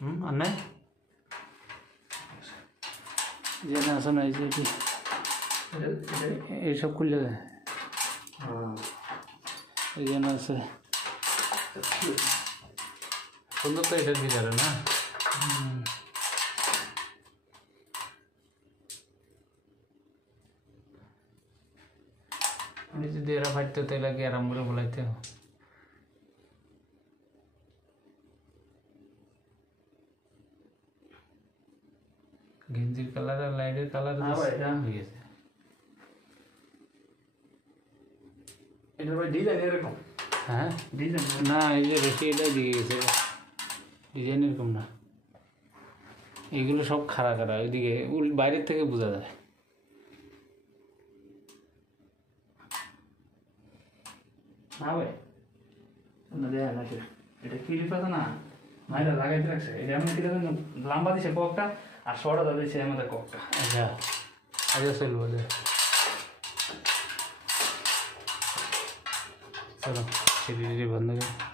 আর নাই যে না আসো না, এই যে এইসব খুললে দেয়, এই জন্য আছে সুন্দর তো এটার ভিতরে না। যদি এরা ফাটতো তাহলে কি আরাম করে বলাইতে। গেঞ্জির কালার আর লাইটের কালার হয়ে গেছে। হ্যাঁ না, এই যে বেশি এটাই দিয়ে গেছে, ডিজাইন এরকম না, এইগুলো সব খাড়া খাড়া, ওইদিকে বাইরের থেকে বোঝা যায়। না ভাই দেখা না, এটা ক্লিপ আছে না, মাইরা লাগাইতে রাখছে, এটা এমন কি লম্বা দিছে ককটা আর শর্টটা দিছে আমাদের ককটা। আচ্ছা আচ্ছা চলবো, চলো সিঁড়ি বন্ধ করে।